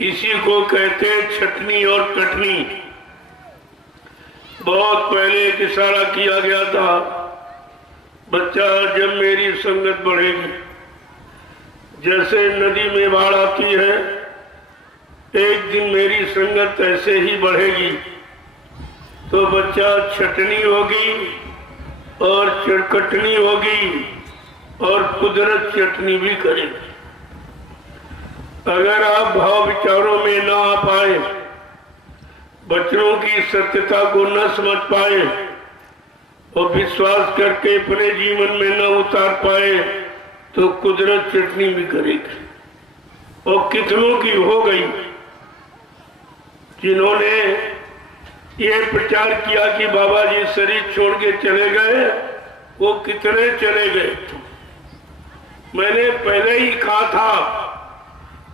इसी को कहते हैं छटनी और कटनी। बहुत पहले एक इशारा किया गया था, बच्चा जब मेरी संगत बढ़ेगी, जैसे नदी में बाढ़ आती है, एक दिन मेरी संगत ऐसे ही बढ़ेगी तो बच्चा छटनी होगी और चटकटनी होगी और कुदरत चटनी भी करेगी। अगर आप भाव विचारों में ना आ पाए, वचनों की सत्यता को न समझ पाए और विश्वास करके अपने जीवन में न उतार पाए तो कुदरत चटनी भी करेगी। और कितनों की हो गई जिन्होंने ये प्रचार किया कि बाबा जी शरीर छोड़ के चले गए, वो कितने चले गए। मैंने पहले ही कहा था,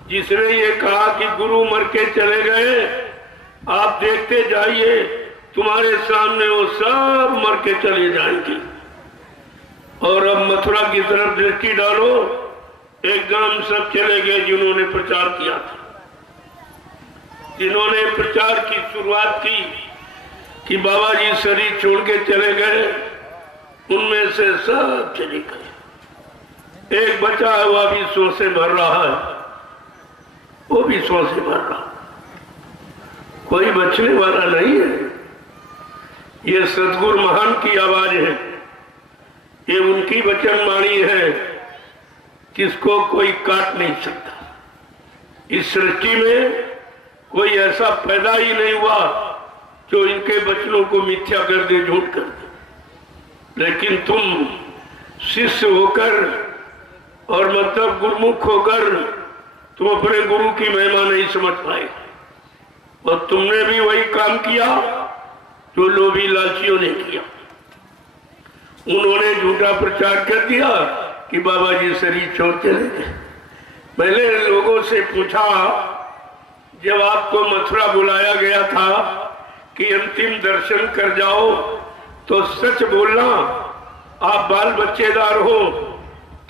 जिसने ये कहा कि गुरु मर के चले गए, आप देखते जाइए तुम्हारे सामने वो सब मर के चले जाएंगे। और अब मथुरा की तरफ दृष्टि डालो, एकदम सब चले गए जिन्होंने प्रचार किया था, जिन्होंने प्रचार की शुरुआत की कि बाबा जी शरीर छोड़ के चले गए, उनमें से सब चले गए। एक बचा हुआ भी सौ से भर रहा है, वो भी सौ से भर रहा, कोई बचने वाला नहीं है। ये सतगुरु महान की आवाज है, ये उनकी वचन वाणी है, जिसको कोई काट नहीं सकता। इस सृष्टि में कोई ऐसा पैदा ही नहीं हुआ जो इनके वचनों को मिथ्या कर दे, झूठ कर दे। लेकिन तुम शिष्य होकर और मतलब गुरुमुख होकर तुम अपने गुरु की महिमा नहीं समझ पाए, और तुमने भी वही काम किया जो लोभी लालचियों ने किया। उन्होंने झूठा प्रचार कर दिया कि बाबा जी शरीर छोड़ चले गए। मैंने लोगों से पूछा, जब आपको मथुरा बुलाया गया था कि अंतिम दर्शन कर जाओ, तो सच बोलना, आप बाल बच्चेदार हो,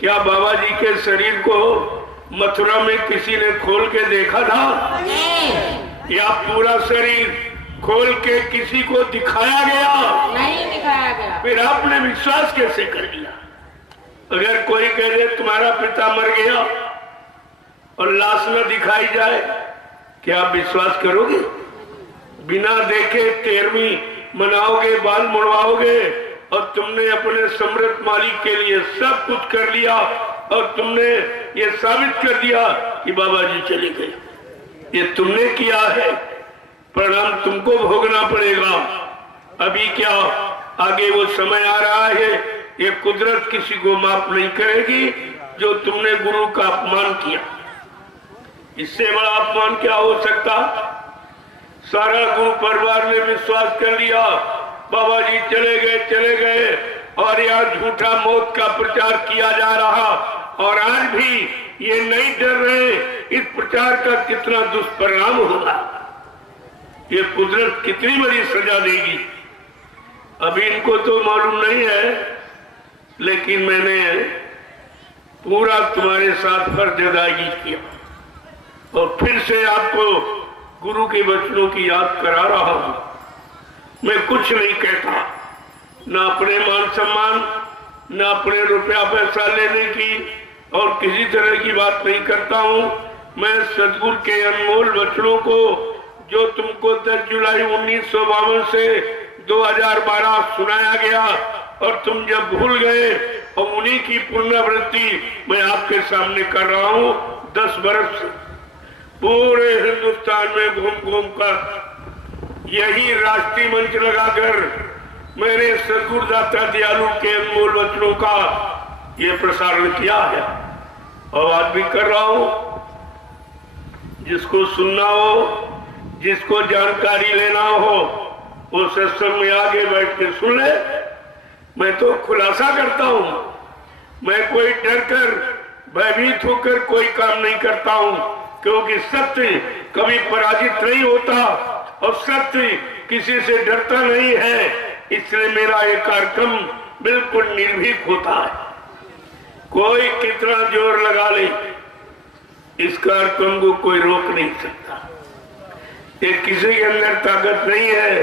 क्या बाबा जी के शरीर को मथुरा में किसी ने खोल के देखा था? या पूरा शरीर खोल के किसी को दिखाया गया? नहीं दिखाया गया। फिर आपने विश्वास कैसे कर लिया? अगर कोई कह दे तुम्हारा पिता मर गया और लाश न दिखाई जाए, क्या आप विश्वास करोगे? बिना देखे 13वीं मनाओगे, बाल मुड़वाओगे, और तुमने अपने समृद्ध मालिक के लिए सब कुछ कर लिया और तुमने ये साबित कर दिया कि बाबा जी चले गए। ये तुमने किया है, परिणाम तुमको भोगना पड़ेगा। अभी क्या, आगे वो समय आ रहा है, ये कुदरत किसी को माफ नहीं करेगी जो तुमने गुरु का अपमान किया। इससे बड़ा अपमान क्या हो सकता? सारा गुरु परिवार ने विश्वास कर लिया, बाबा जी चले गए, और यार झूठा मौत का प्रचार किया जा रहा, और आज भी ये नहीं डर रहे इस प्रचार का कितना दुष्परिणाम होगा, ये कुदरत कितनी बड़ी सजा देगी। अभी इनको तो मालूम नहीं है, लेकिन मैंने पूरा तुम्हारे साथ फर्ज अदायगी किया, और फिर से आपको गुरु के वचनों की याद करा रहा हूं। मैं कुछ नहीं कहता, न अपने मान सम्मान, न अपने रुपया पैसा लेने की और किसी तरह की बात नहीं करता हूं। मैं सदगुरु के अनमोल वचनों को, जो तुमको 10 जुलाई 1952 से 2012 सुनाया गया और तुम जब भूल गए, और उन्हीं की पुनरावृत्ति मैं आपके सामने कर रहा हूं। 10 बरस से पूरे हिंदुस्तान में घूम घूम कर यही राष्ट्रीय मंच लगाकर मैंने सदगुरुदाता दयालु के अनमोल वचनों का ये प्रसारण किया है, और आज भी कर रहा हूं। जिसको सुनना हो, जिसको जानकारी लेना हो, वो सत्संग में आगे बैठ के सुन ले। मैं तो खुलासा करता हूं, मैं कोई डर कर भयभीत होकर कोई काम नहीं करता हूं, क्योंकि सत्य कभी पराजित नहीं होता और सत्य किसी से डरता नहीं है। इसलिए मेरा ये कार्यक्रम बिल्कुल निर्भीक होता है। कोई कितना जोर लगा ले, इसका अर्थ तुमको कोई रोक नहीं सकता। ये किसी के अंदर ताकत नहीं है,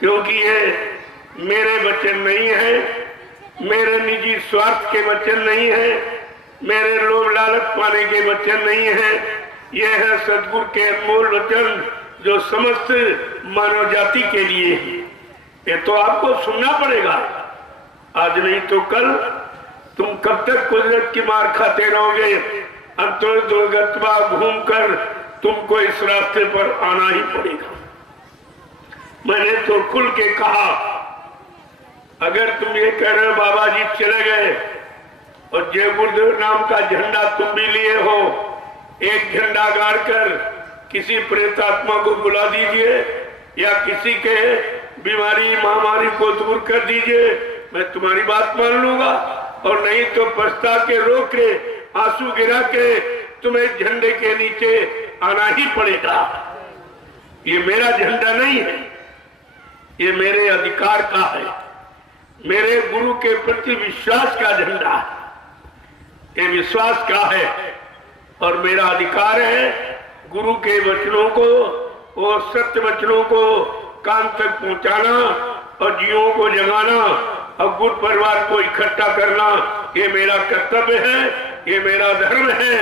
क्योंकि ये मेरे वचन नहीं है, मेरे निजी स्वार्थ के वचन नहीं है, मेरे लोभ लालच पाने के वचन नहीं है। ये है सदगुरु के अनमोल वचन जो समस्त मानव जाति के लिए है। ये तो आपको सुनना पड़ेगा, आज नहीं तो कल। तुम कब तक कुदरत की मार खाते रहोगे? अंतर दुर्गतवा घूमकर तुमको इस रास्ते पर आना ही पड़ेगा। मैंने तो खुल के कहा, अगर तुम ये कह रहे हो बाबा जी चले गए और जय गुरुदेव नाम का झंडा तुम भी लिए हो, एक झंडा गाड़ कर किसी प्रेतात्मा को बुला दीजिए या किसी के बीमारी महामारी को दूर कर दीजिए, मैं तुम्हारी बात मान लूंगा। और नहीं तो पछता के रोक के आंसू गिरा के तुम्हें झंडे के नीचे आना ही पड़ेगा। ये मेरा झंडा नहीं है, ये मेरे अधिकार का है, मेरे गुरु के प्रति विश्वास का झंडा है। ये विश्वास का है और मेरा अधिकार है गुरु के वचनों को और सत्य वचनों को कान तक पहुंचाना और जीवों को जगाना और गुरु परिवार को इकट्ठा करना। ये मेरा कर्तव्य है, ये मेरा धर्म है।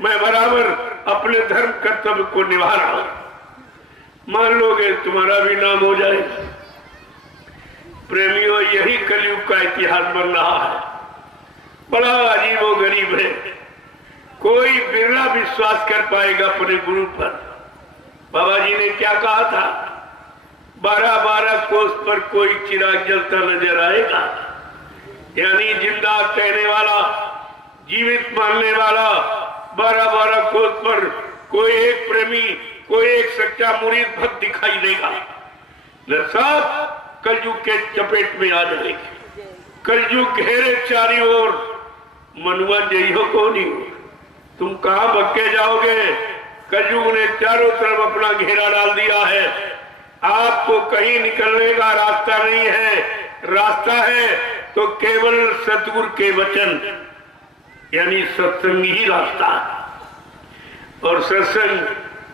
मैं बराबर अपने धर्म कर्तव्य को निभा रहा हूं। मान लोगे तुम्हारा भी नाम हो जाए। प्रेमियों, यही कलयुग का इतिहास बन रहा है। बड़ा अजीब व गरीब है, कोई बिरला विश्वास कर पाएगा अपने गुरु पर। बाबा जी ने क्या कहा था? 12-12 कोस पर कोई चिराग जलता नजर आएगा। यानी जिंदा कहने वाला, जीवित मानने वाला 12-12 कोस पर कोई एक प्रेमी, कोई एक सच्चा मुरीद भक्त दिखाई देगा। न सब कलयुग के चपेट में आ जाएगी। कलयुग घेरे चारी ओर, मनुआ जइहो को नहीं हो। तुम कहां भक्के जाओगे? कलयुग ने चारों तरफ अपना घेरा डाल दिया है। आपको कहीं निकलने का रास्ता नहीं है। रास्ता है तो केवल सतगुरु के वचन यानी सत्संग ही रास्ता है। और सत्संग,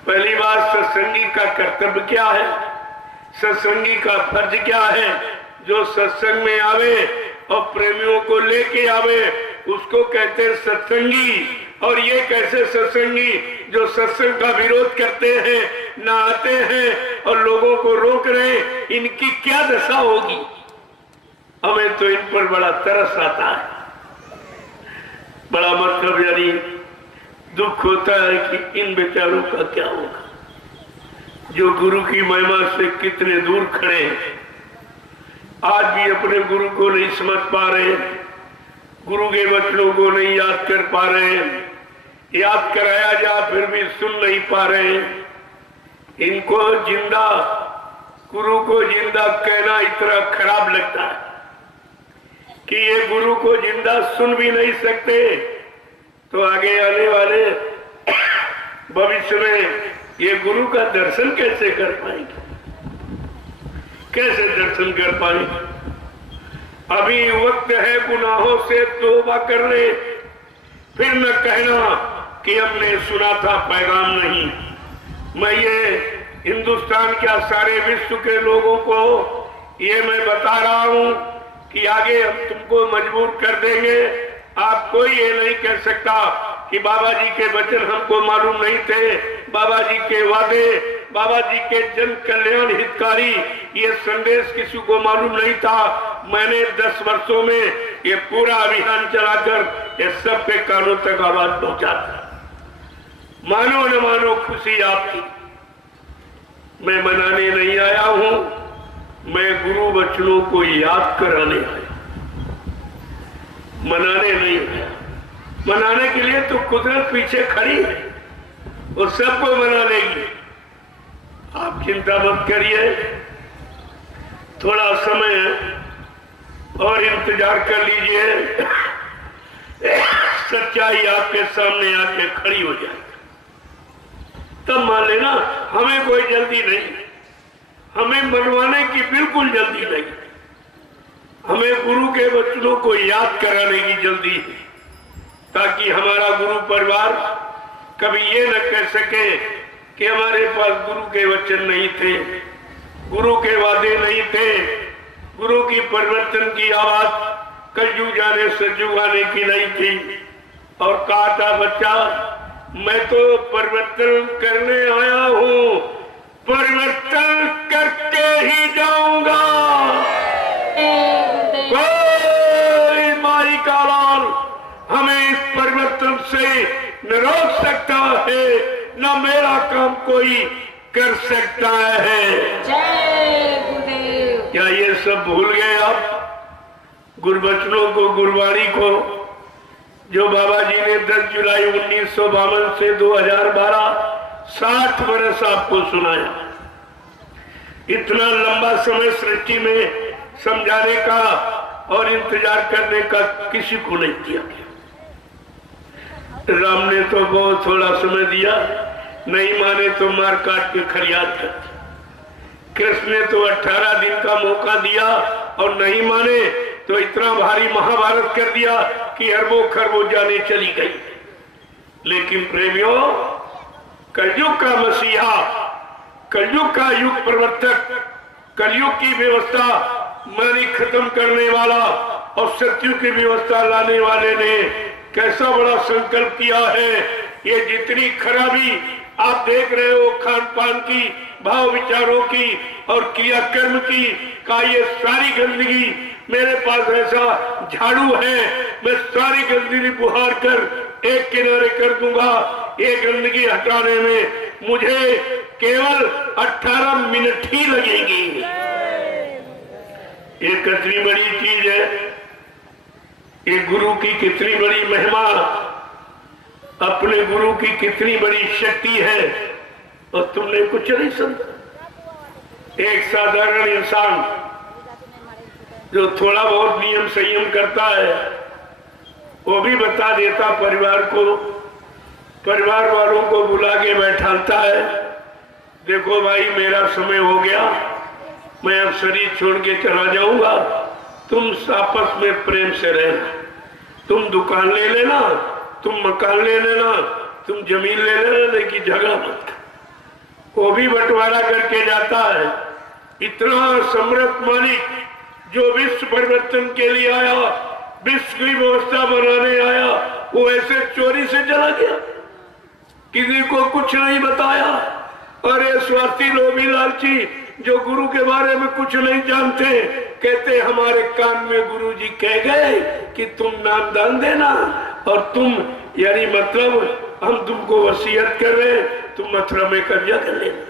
पहली बात, सत्संगी का कर्तव्य क्या है? सत्संगी का फर्ज क्या है? जो सत्संग में आवे और प्रेमियों को लेके आवे उसको कहते हैं सत्संगी। और ये कैसे सत्संगी जो सत्संग का विरोध करते हैं, ना आते हैं और लोगों को रोक रहे, इनकी क्या दशा होगी? हमें तो इन पर बड़ा तरस आता है। बड़ा मतलब यानी दुख होता है कि इन बेचारों का क्या होगा जो गुरु की महिमा से कितने दूर खड़े हैं, आज भी अपने गुरु को नहीं समझ पा रहे, गुरु के वचनों को नहीं याद कर पा रहे, याद कराया जा फिर भी सुन नहीं पा रहे। इनको जिंदा, गुरु को जिंदा कहना इतना खराब लगता है कि ये गुरु को जिंदा सुन भी नहीं सकते, तो आगे आने वाले भविष्य में ये गुरु का दर्शन कैसे कर पाएंगे? कैसे दर्शन कर पाएंगे? अभी वक्त है गुनाहों से तौबा करने, फिर न कहना कि हमने सुना था पैगाम नहीं। मैं ये हिंदुस्तान के सारे विश्व के लोगों को ये मैं बता रहा हूं कि आगे हम तुमको मजबूर कर देंगे। आप कोई ये नहीं कह सकता कि बाबा जी के वचन हमको मालूम नहीं थे, बाबा जी के वादे, बाबा जी के जन कल्याण हितकारी ये संदेश किसी को मालूम नहीं था। मैंने 10 वर्षों में ये पूरा अभियान चलाकर ये सब के कानों तक आवाज पहुंचा था। मानो न मानो खुशी आपकी। मैं मनाने नहीं आया हूं, मैं गुरु वचनों को याद कराने आया, मनाने नहीं आया। मनाने के लिए तो कुदरत पीछे खड़ी है, वो सबको मना लेगी। आप चिंता मत करिए, थोड़ा समय और इंतजार कर लीजिए, सच्चाई आपके सामने आके खड़ी हो जाएगी, तब मान लेना। हमें कोई जल्दी नहीं, हमें मनवाने की बिल्कुल जल्दी नहीं, हमें गुरु के वचनों को याद कराने की जल्दी है, ताकि हमारा गुरु परिवार कभी ये न कह सके कि हमारे पास गुरु के वचन नहीं थे, गुरु के वादे नहीं थे, गुरु की परिवर्तन की आवाज कलयुग जाने सलयुग आने की नहीं थी। और कहा था बच्चा मैं तो परिवर्तन करने आया हूँ, परिवर्तन करके ही जाऊंगा। कोई माई का लाल हमें इस परिवर्तन से न रोक सकता है, न मेरा काम कोई कर सकता है। जय गुरुदेव। क्या ये सब भूल गए आप? गुरबचनों को, गुरबाणी को जो बाबा जी ने 10 जुलाई 1952 से 2012 60 वर्ष आपको सुनाया। इतना लंबा समय सृष्टि में समझाने का और इंतजार करने का किसी को नहीं किया गया। राम ने तो बहुत थोड़ा समय दिया, नहीं माने तो मार काट के खरियाद कर दी। कृष्ण ने तो 18 दिन का मौका दिया और नहीं माने तो इतना भारी महाभारत कर दिया कि अरबों खरबों जाने चली गई। लेकिन प्रेमियों, कलयुग का मसीहा, कलयुग का युग प्रवर्तक, कलयुग की व्यवस्था मानी खत्म करने वाला और सत्युग की व्यवस्था लाने वाले ने कैसा बड़ा संकल्प किया है। ये जितनी खराबी आप देख रहे हो खान पान की, भाव विचारों की और क्रियाकर्म की, का ये सारी गंदगी मेरे पास ऐसा झाड़ू है, मैं सारी गंदगी बुहार कर एक किनारे कर दूंगा। ये गंदगी हटाने में मुझे केवल 18 मिनट ही लगेंगे। ये कितनी बड़ी चीज है, ये गुरु की कितनी बड़ी महिमा, अपने गुरु की कितनी बड़ी शक्ति है और तुमने कुछ नहीं समझा। एक साधारण इंसान जो थोड़ा बहुत नियम संयम करता है वो भी बता देता परिवार को, परिवार वालों को बुला के बैठाता है, देखो भाई मेरा समय हो गया, मैं अब शरीर छोड़ के चला जाऊंगा, तुम आपस में प्रेम से रहना, तुम दुकान ले लेना, तुम मकान ले लेना, तुम जमीन ले लेना, लेकिन झगड़ा मत कर। वो भी बंटवारा करके जाता है। इतना समर्थ मालिक जो विश्व परिवर्तन के लिए आया, विश्व की व्यवस्था बनाने आया, वो ऐसे चोरी से चला गया, किसी को कुछ नहीं बताया। अरे स्वार्थी लोभी लालची जो गुरु के बारे में कुछ नहीं जानते, कहते हमारे कान में गुरु जी कह गए कि तुम नाम दान देना और तुम, यानी मतलब हम तुमको वसीयत कर रहे हैं, तुम मथुरा में कब्जा कर लेना।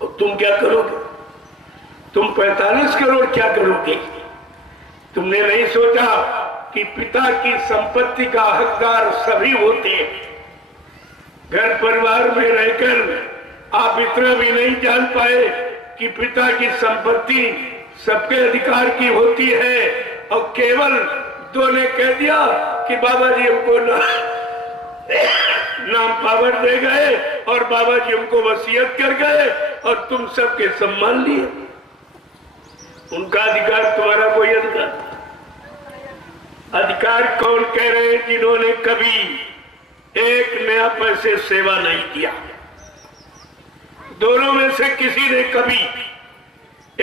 और तुम क्या करोगे? तुम 45 करोड़ क्या करोगे? तुमने नहीं सोचा कि पिता की संपत्ति का हकदार सभी होते हैं। घर परिवार में रहकर आप इतना भी नहीं जान पाए कि पिता की संपत्ति सबके अधिकार की होती है। और केवल दो ने कह दिया कि बाबा जी हमको नाम पावर दे गए और बाबा जी हमको वसीयत कर गए और तुम सबके सम्मान लिए। उनका अधिकार, तुम्हारा कोई अधिकार? अधिकार कौन कह रहे हैं? जिन्होंने कभी एक नया पैसे सेवा नहीं किया। दोनों में से किसी ने कभी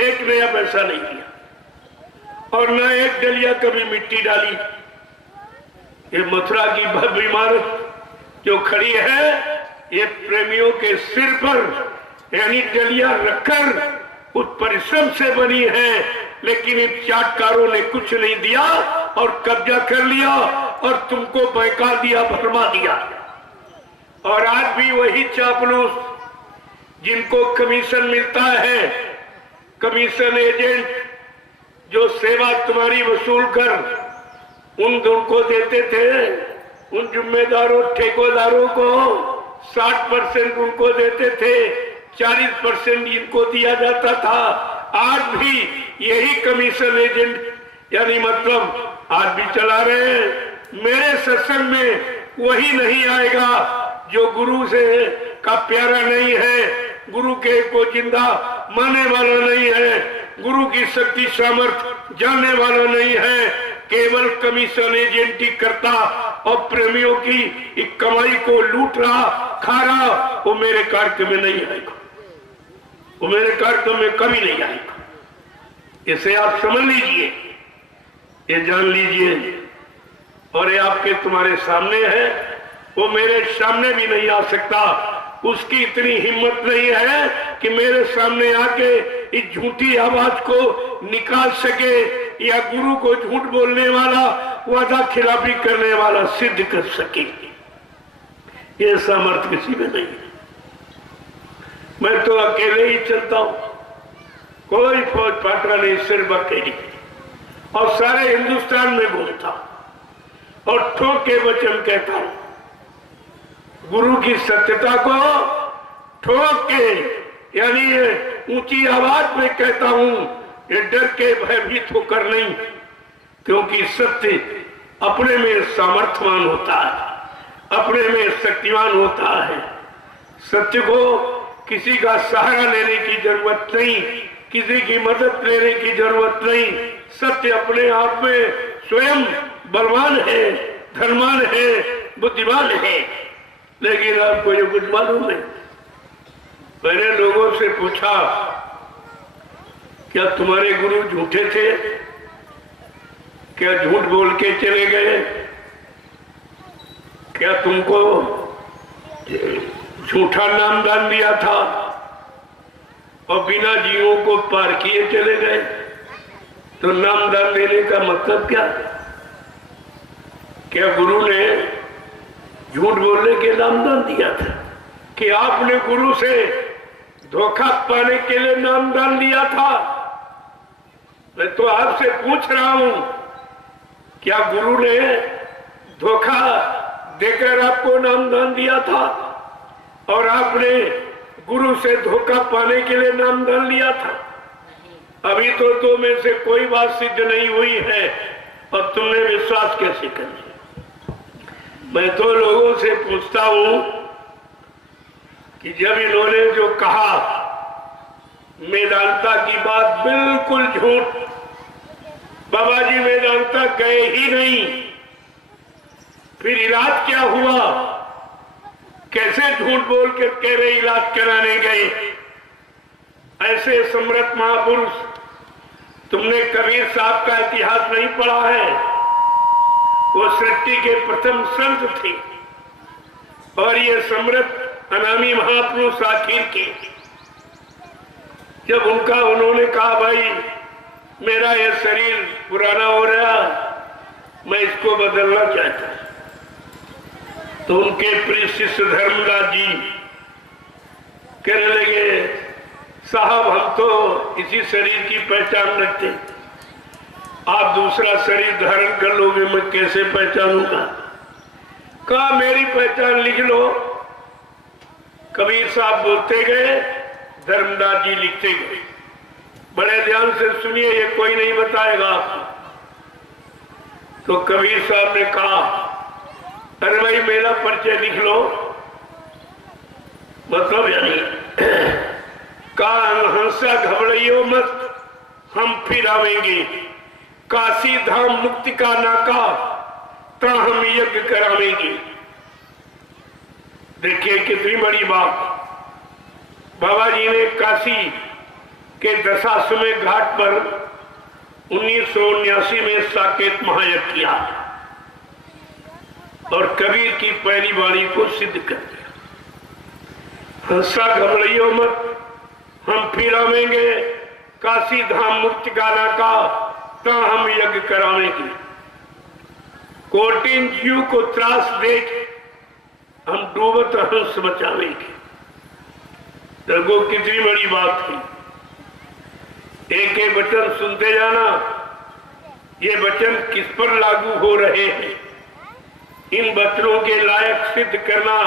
एक नया पैसा नहीं किया और न एक डलिया कभी मिट्टी डाली। ये मथुरा की भव्य इमारत जो खड़ी है, ये प्रेमियों के सिर पर यानी डलिया रखकर उस परिश्रम से बनी है, लेकिन इन चाटकारों ने कुछ नहीं दिया और कब्जा कर लिया और तुमको बहका दिया, भरमा दिया। और आज भी वही चापलूस जिनको कमीशन मिलता है, कमीशन एजेंट जो सेवा तुम्हारी वसूल कर उनको देते थे, उन जिम्मेदारों ठेकेदारों को 60% उनको देते थे, 40% इनको दिया जाता था। आज भी यही कमीशन एजेंट यानी मतलब आज भी चला रहे हैं। मेरे सत्संग में वही नहीं आएगा जो गुरु से का प्यारा नहीं है, गुरु के को जिंदा मानने वाला नहीं है, गुरु की शक्ति सामर्थ्य जानने वाला नहीं है, केवल कमीशन एजेंटी करता और प्रेमियों की कमाई को लूट रहा, खा रहा, वो मेरे कार्यक्रम में नहीं आएगा, वो मेरे कार्यक्रम में कभी नहीं आएगा। इसे आप समझ लीजिए, ये जान लीजिए। और ये आपके तुम्हारे सामने है, वो मेरे सामने भी नहीं आ सकता। उसकी इतनी हिम्मत नहीं है कि मेरे सामने आके इस झूठी आवाज को निकाल सके, या गुरु को झूठ बोलने वाला, वादा खिलाफी करने वाला सिद्ध कर सके। ये सामर्थ्य किसी में नहीं है। मैं तो अकेले ही चलता हूं, कोई फौज पात्रा नहीं, सिर्फ अकेली, और सारे हिंदुस्तान में घूमता और ठोक के वचन कहता हूं। गुरु की सत्यता को ठोक के, यानी ऊंची आवाज में कहता हूं, ये डर के भयभीत होकर नहीं, क्योंकि सत्य अपने में सामर्थ्यवान होता है, अपने में शक्तिवान होता है। सत्य को किसी का सहारा लेने की जरूरत नहीं, किसी की मदद लेने की जरूरत नहीं। सत्य अपने आप में स्वयं बलवान है, धनवान है, बुद्धिमान है। लेकिन आपको ये कुछ मालूम है? मैंने लोगों से पूछा, क्या तुम्हारे गुरु झूठे थे? क्या झूठ बोल के चले गए? क्या तुमको झूठा नामदान दिया था और बिना जीवों को पार किए चले गए? तो नामदान देने का मतलब क्या? क्या गुरु ने झूठ बोलने के नामदान दिया था कि आपने गुरु से धोखा पाने के लिए नामदान लिया था? मैं तो आपसे पूछ रहा हूं, क्या गुरु ने धोखा देकर आपको नामदान दिया था और आपने गुरु से धोखा पाने के लिए नामदान लिया था? अभी तो दो में से कोई बात सिद्ध नहीं हुई है और तुमने विश्वास कैसे कर लिया? मैं तो लोगों से पूछता हूं कि जब इन्होंने जो कहा मेदांता की बात बिल्कुल झूठ, बाबा जी मेदांता गए ही नहीं, फिर इलाज क्या हुआ? कैसे झूठ बोल के कह रहे इलाज कराने गए? ऐसे समर्थ महापुरुष, तुमने कबीर साहब का इतिहास नहीं पढ़ा है? वो सृष्टि के प्रथम संत थे और ये समर्थ अनामी महापुरुष आखिर के, जब उन्होंने कहा भाई मेरा ये शरीर पुराना हो रहा, मैं इसको बदलना चाहता, तो उनके प्रिय शिष्य धर्मदास जी कहने लगे, साहब हम तो इसी शरीर की पहचान रखते, आप दूसरा शरीर धारण कर लोगे, मैं कैसे पहचानूंगा? कहा मेरी पहचान लिख लो। कबीर साहब बोलते गए, धर्मदास जी लिखते गए। बड़े ध्यान से सुनिए, ये कोई नहीं बताएगा आपको। तो कबीर साहब ने कहा, अरे भाई मेरा परिचय लिख लो, मतलब यानी कहा हंसा घबराइयो मत, हम फिर आवेंगे, काशी धाम मुक्ति का नाका, ता हम यज्ञ करावेंगे। देखिए कितनी बड़ी बात। बाबा जी ने काशी के दशाश्वमेध घाट पर 1979 में साकेत महायज्ञ किया और कबीर की पहली वाणी को सिद्ध कर दिया। हंसा घबराइयो मत, हम फिर आवेंगे, काशी धाम मुक्ति का नाका, ता हम यज्ञ करावेंगे। कोटिन जीव को त्रास देख हम डूबत हंस बचावेंगे। देखो कितनी बड़ी बात थी। एक एक वचन सुनते जाना, ये वचन किस पर लागू हो रहे हैं, इन वचनों के लायक सिद्ध करना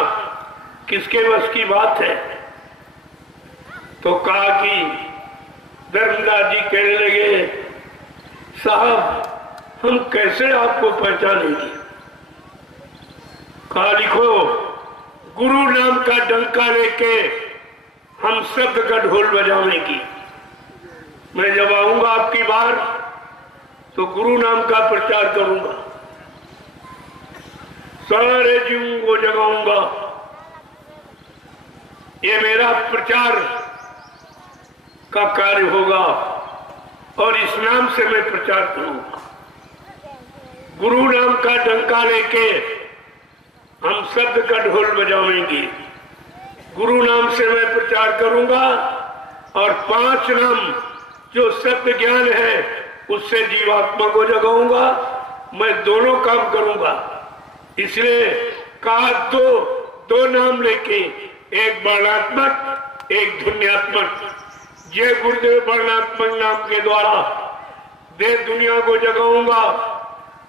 किसके वश की बात है। तो कहा कि धर्मदास जी कहने लगे, साहब हम कैसे आपको पहचानेंगे? कहा लिखो, गुरु नाम का डंका लेके हम शब्द का ढोल बजावेंगे। मैं जब आऊंगा आपकी बार तो गुरु नाम का प्रचार करूंगा। सारे जीवों को जगाऊंगा। ये मेरा प्रचार का कार्य होगा और इस नाम से मैं प्रचार करूंगा। गुरु नाम का डंका लेके हम शब्द का ढोल बजावेंगे। गुरु नाम से मैं प्रचार करूंगा और 5 नाम जो सत्य ज्ञान है उससे जीवात्मा को जगाऊंगा। मैं दोनों काम करूंगा। इसलिए कहा दो नाम लेके, एक वर्णात्मक एक ध्वन्यात्मक। जय गुरुदेव वर्णात्मक नाम के द्वारा देश दुनिया को जगाऊंगा,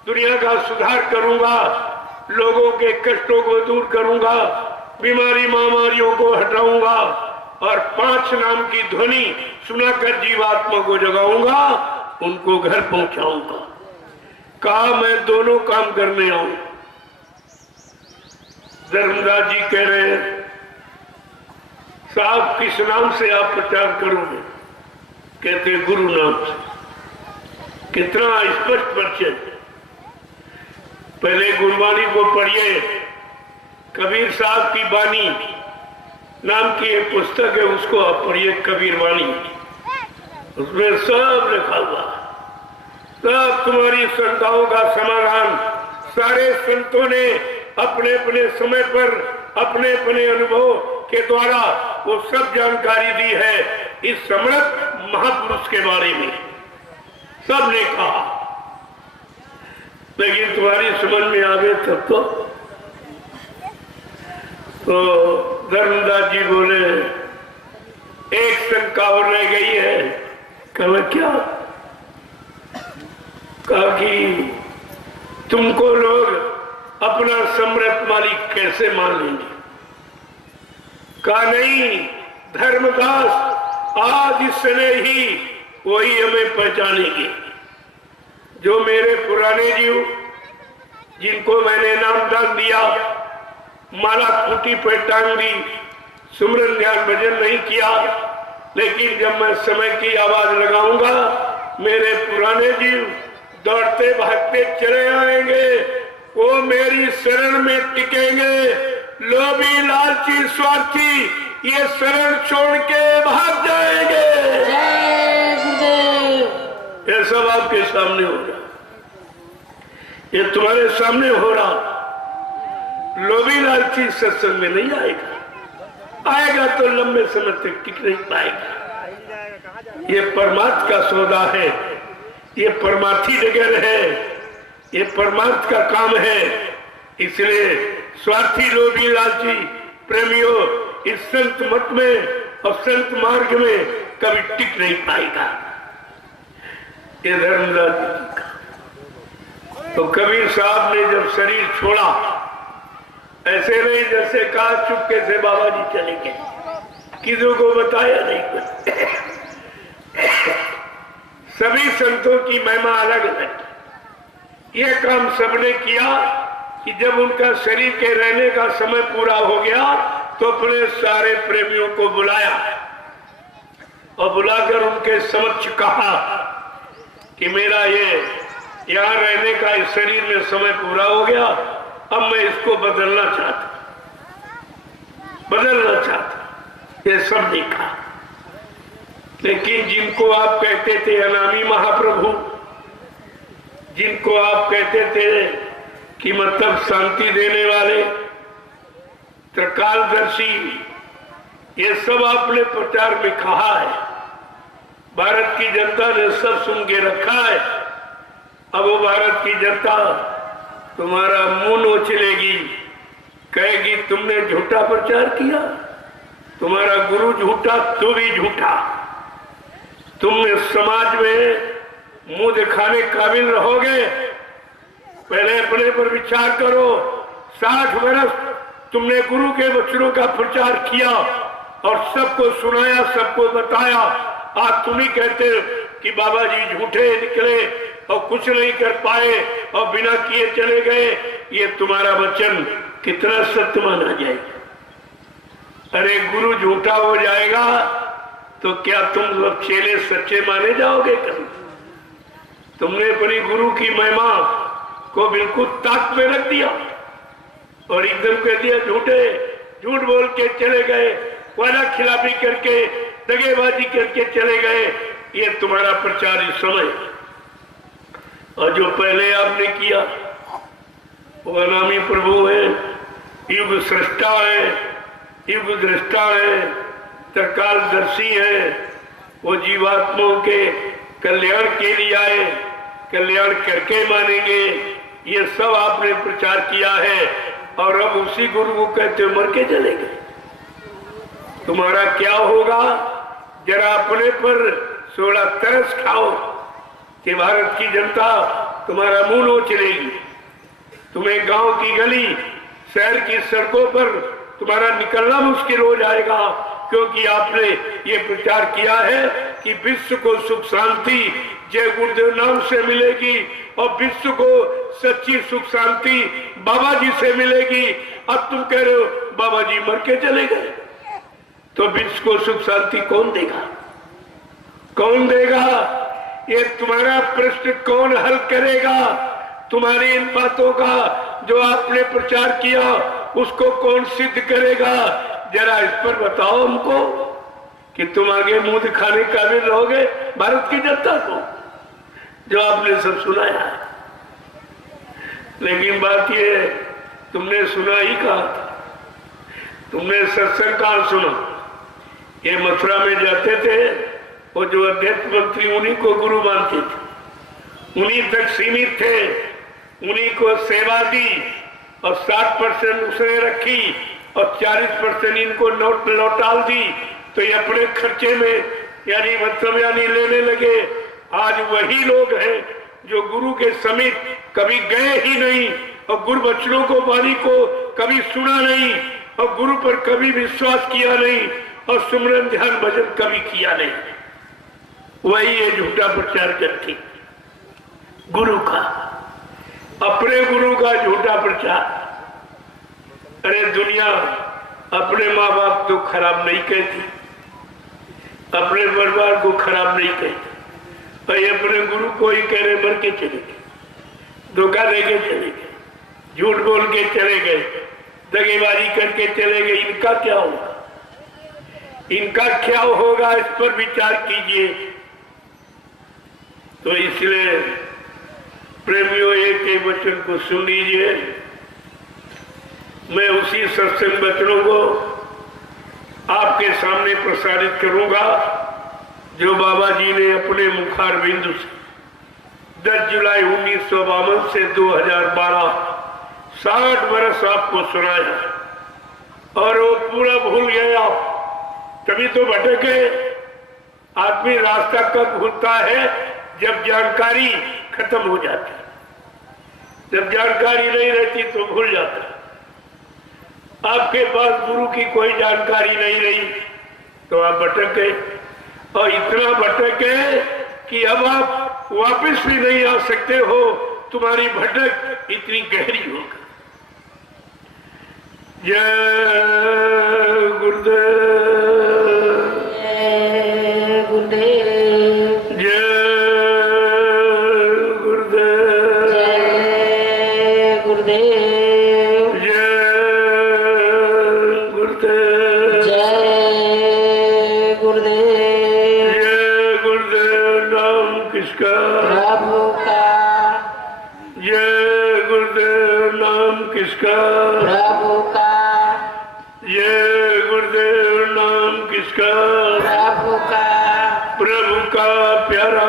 दुनिया का सुधार करूंगा, लोगों के कष्टों को दूर करूंगा, बीमारी महामारियों को हटाऊंगा और 5 नाम की ध्वनि सुनाकर जीवात्मा को जगाऊंगा, उनको घर पहुंचाऊंगा। कहा मैं दोनों काम करने आऊं। धर्मदास जी कह रहे हैं साहब किस नाम से आप प्रचार करोगे? कहते गुरु नाम से। कितना स्पष्ट परिचय। पहले गुरबाणी को पढ़िए। कबीर साहब की बानी नाम की एक पुस्तक है, उसको आप पढ़िए, कबीर बानी। उसमें सब लिखा हुआ, सब तुम्हारी शंकाओं का समाधान सारे संतों ने अपने अपने समय पर अपने अपने अनुभव के द्वारा वो सब जानकारी दी है इस समर्थ महापुरुष के बारे में। सब ने कहा, लेकिन तुम्हारी समझ में आ गए तब तो धर्मदास जी बोले एक शंका और रह गई है। कहा क्या? कहा कि तुमको लोग अपना समर्थ मालिक कैसे मान लेंगे? कहा नहीं धर्मदास, आज इस समय ही वही हमें पहचानेंगे। जो मेरे पुराने जीव जिनको मैंने नाम दान दिया, माला खूटी पर टांग दी, सुमरन ध्यान भजन नहीं किया, लेकिन जब मैं समय की आवाज लगाऊंगा मेरे पुराने जीव दौड़ते भागते चले आएंगे। वो मेरी शरण में टिकेंगे। लोभी लालची स्वार्थी ये शरण छोड़ के भाग जाएंगे। ये सब आपके सामने हो रहा, ये तुम्हारे सामने हो रहा। लोभी लालची सत्संग में नहीं आएगा, आएगा तो लंबे समय तक टिक नहीं पाएगा। ये परमार्थ का सौदा है, ये परमार्थी जगह है, ये परमार्थ का काम है। इसलिए स्वार्थी लोभी लालची प्रेमियों इस संत मत में और संत मार्ग में कभी टिक नहीं पाएगा। ये धर्मदास जी का। तो कबीर साहब ने जब शरीर छोड़ा, ऐसे नहीं जैसे कहा चुपके से बाबा जी चले गए, किसी को बताया नहीं कुछ। सभी संतों की महिमा अलग अलग। ये काम सबने किया कि जब उनका शरीर के रहने का समय पूरा हो गया तो अपने सारे प्रेमियों को बुलाया और बुलाकर उनके समक्ष कहा कि मेरा ये यहाँ रहने का इस शरीर में समय पूरा हो गया, अब मैं इसको बदलना चाहता। ये सब देखा। लेकिन जिनको आप कहते थे अनामी महाप्रभु, जिनको आप कहते थे कि मतलब शांति देने वाले, त्रिकालदर्शी, ये सब आपने प्रचार में कहा है। भारत की जनता ने सब सुन के रखा है। अब वो भारत की जनता तुम्हारा मुंह नोचलेगी, कहेगी तुमने झूठा प्रचार किया, तुम्हारा गुरु झूठा, तू भी झूठा। तुम इस समाज में मुंह दिखाने काबिल रहोगे? पहले अपने पर विचार करो। 60 वर्ष तुमने गुरु के वचनों का प्रचार किया और सबको सुनाया, सबको बताया। आज तुम ही कहते हो कि बाबा जी झूठे निकले और कुछ नहीं कर पाए और बिना किए चले गए। ये तुम्हारा वचन कितना सत्य माना जाएगा? अरे गुरु झूठा हो जाएगा तो क्या तुम सब चेले सच्चे माने जाओगे? कभी तुमने अपनी गुरु की महिमा को बिल्कुल ताक में रख दिया। और एकदम कह दिया झूठे, झूठ बोल के चले गए, वादा खिलाफी करके दगेबाजी करके चले गए। ये तुम्हारा प्रचार इस समय। और जो पहले आपने किया वो अनामी प्रभु है, युग सृष्टा है, युग दृष्टा है, तत्कालदर्शी है। वो जीवात्माओं के कल्याण के लिए आए, कल्याण करके मानेंगे। ये सब आपने प्रचार किया है और अब उसी गुरु को कहते मर के चले गए। तुम्हारा क्या होगा? जरा अपने पर थोड़ा तरस खाओ कि भारत की जनता तुम्हारा मुंह नोच लेगी। तुम्हें गांव की गली, शहर की सड़कों पर तुम्हारा निकलना मुश्किल हो जाएगा, क्योंकि आपने ये प्रचार किया है कि विश्व को सुख शांति जय गुरुदेव नाम से मिलेगी और विश्व को सच्ची सुख शांति बाबा जी से मिलेगी। अब तुम कह रहे हो बाबा जी मर के चले गए, तो विश्व को सुख शांति कौन देगा? कौन देगा? ये तुम्हारा प्रश्न कौन हल करेगा? तुम्हारी इन बातों का जो आपने प्रचार किया उसको कौन सिद्ध करेगा? जरा इस पर बताओ हमको कि तुम आगे मुंह दिखाने काबिल रहोगे भारत की जनता को, जो आपने सब सुनाया है। लेकिन बात ये, तुमने सुना ही कहा था, तुमने सत्संग कहाँ सुना? ये मथुरा में जाते थे, वो जो अध्यक्ष मंत्री उन्हीं को गुरु मानते थे, उन्हीं तक सीमित थे, उन्हीं को सेवा दी और 60% उसने रखी और 40% इनको नोट लौटाल दी। तो ये अपने खर्चे में यानी लेने लगे। आज वही लोग हैं जो गुरु के समीप कभी गए ही नहीं और गुरु बचनों को वाणी को कभी सुना नहीं और गुरु पर कभी विश्वास किया नहीं और सुमरन ध्यान भजन कभी किया नहीं। वही ये झूठा प्रचार करती गुरु का, अपने गुरु का झूठा प्रचार। अरे दुनिया अपने माँ बाप तो खराब नहीं कहती, अपने परिवार को खराब नहीं कहती, भाई अपने गुरु को ही कह रहे मर के चले गए, धोखा दे के चले गए, झूठ बोल के चले गए, दगेबाजी करके चले गए। इनका क्या होगा? इनका क्या होगा? इस पर विचार कीजिए। तो इसलिए प्रेमियों एक एक वचन को सुन लीजिए। मैं उसी सत्संग वचनों को आपके सामने प्रसारित करूंगा जो बाबा जी ने अपने मुखार बिंदु से 10 जुलाई 1952 से 2012 60 वर्ष आपको सुनाया और वो पूरा भूल गया। तभी तो भटक गए। आदमी रास्ता कब भूलता है? जब जानकारी खत्म हो जाती, जब जानकारी नहीं रहती तो भूल जाता। आपके पास गुरु की कोई जानकारी नहीं रही तो आप भटक गए और इतना भटक गए कि अब आप वापस भी नहीं आ सकते हो। तुम्हारी भटक इतनी गहरी हो गई। जय गुरुदेव, जय गुरुदेव, जय गुरुदेव, जय गुरुदेव, जय गुरुदेव, जय गुरुदेव। जय गुरुदेव नाम किसका? प्रभु का, जय गुरुदेव नाम किसका? प्रभु का, जय गुरुदेव नाम किसका? प्रभु का, प्रभु का प्यारा